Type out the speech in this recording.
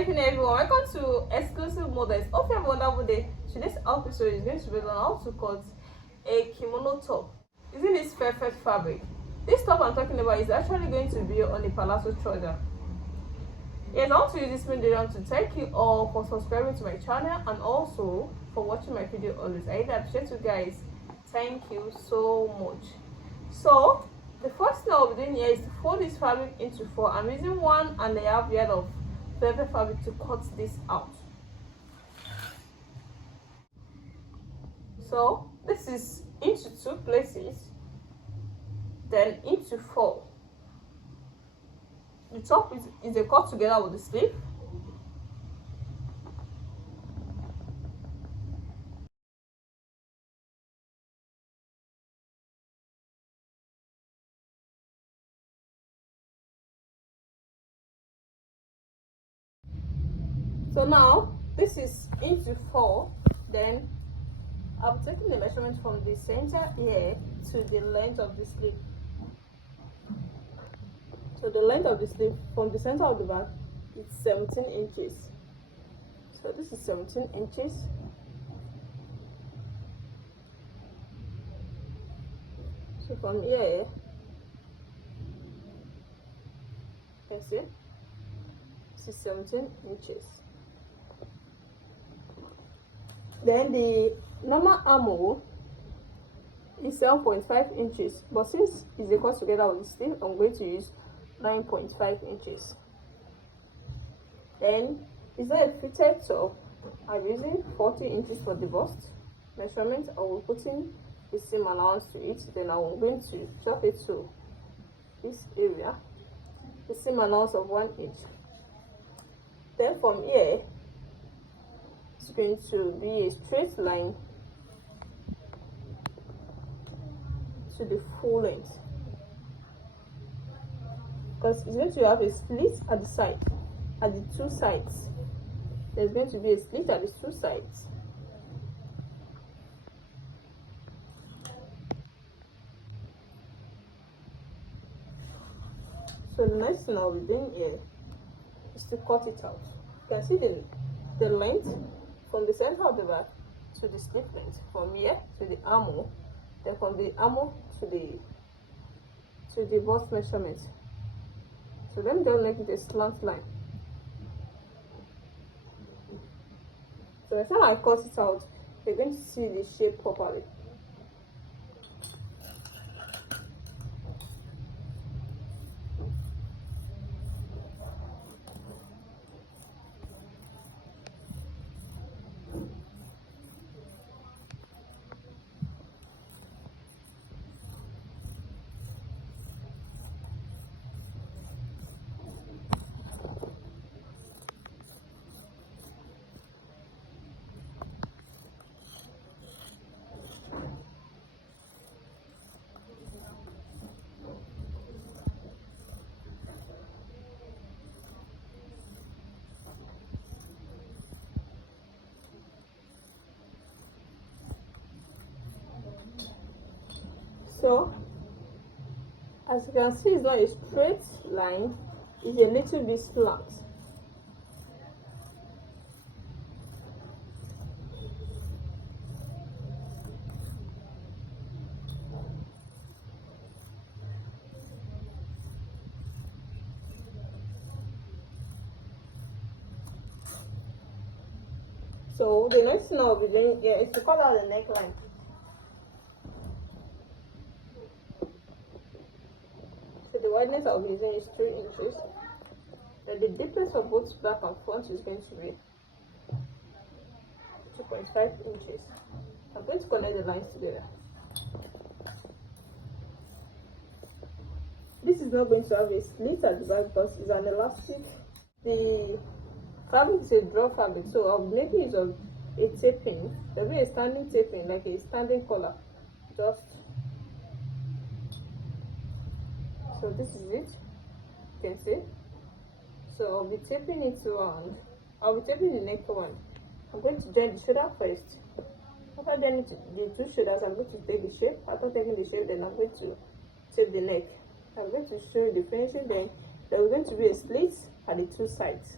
evening, everyone. Welcome to Exclusive Models. Hope you have a wonderful day. Today's episode is going to be on how to cut a kimono top using this perfect fabric. This top I'm talking about is actually going to be on a palazzo trouser. Yes, I want to use this video to thank you all for subscribing to my channel and also for watching my video always. I really appreciate you guys. Thank you so much. So the first thing I'll be doing here is to fold this fabric into four. I'm using 1.5 yard of velvet fabric to cut this out. So this is into 2 places, then into 4. The top is a cut together with the sleeve. So now this is into 4, then I'm taking the measurement from the center here to the length of the sleeve. So the length of the sleeve from the center of the back is 17 inches. So this is 17 inches. So from here, you can see this is 17 inches. Then the normal armhole is 7.5 inches, but since it's a cut together with the sleeve, I'm going to use 9.5 inches. Then is there a fitted top? I'm using 40 inches for the bust measurement. I will put in the seam allowance to it. Then I'm going to chop it to this area, the seam allowance of 1 inch. Then from here, it's going to be a straight line to the full length, because it's going to have a split at the side, at the 2 sides. There's going to be a split at the 2 sides. So the next thing I'll be doing here is to cut it out. You can see the length from the center of the back to the sleeve length, from here to the armhole, then from the armhole to the bust measurement. So let me just make it a slant line. So by the time I cut it out, you're going to see the shape properly. So as you can see, it's not a straight line, it's a little bit slant. So the next thing I'll be doing here is to cut out the neckline. The wideness I'll be using is 3 inches. Then the difference of both back and front is going to be 2.5 inches. I'm going to connect the lines together. This is not going to have a slit at the back because it's an elastic. The fabric is a draw fabric, so I'll be making use of a taping. There'll be a standing taping, like a standing collar. Just so this is it, you can see. So I'll be taping it around. I'll be taping the neck one. I'm going to join the shoulder first. After joining the 2 shoulders, I'm going to take the shape. After taking the shape, then I'm going to tape the neck. I'm going to show you the finishing. Then there is going to be a slit at the 2 sides.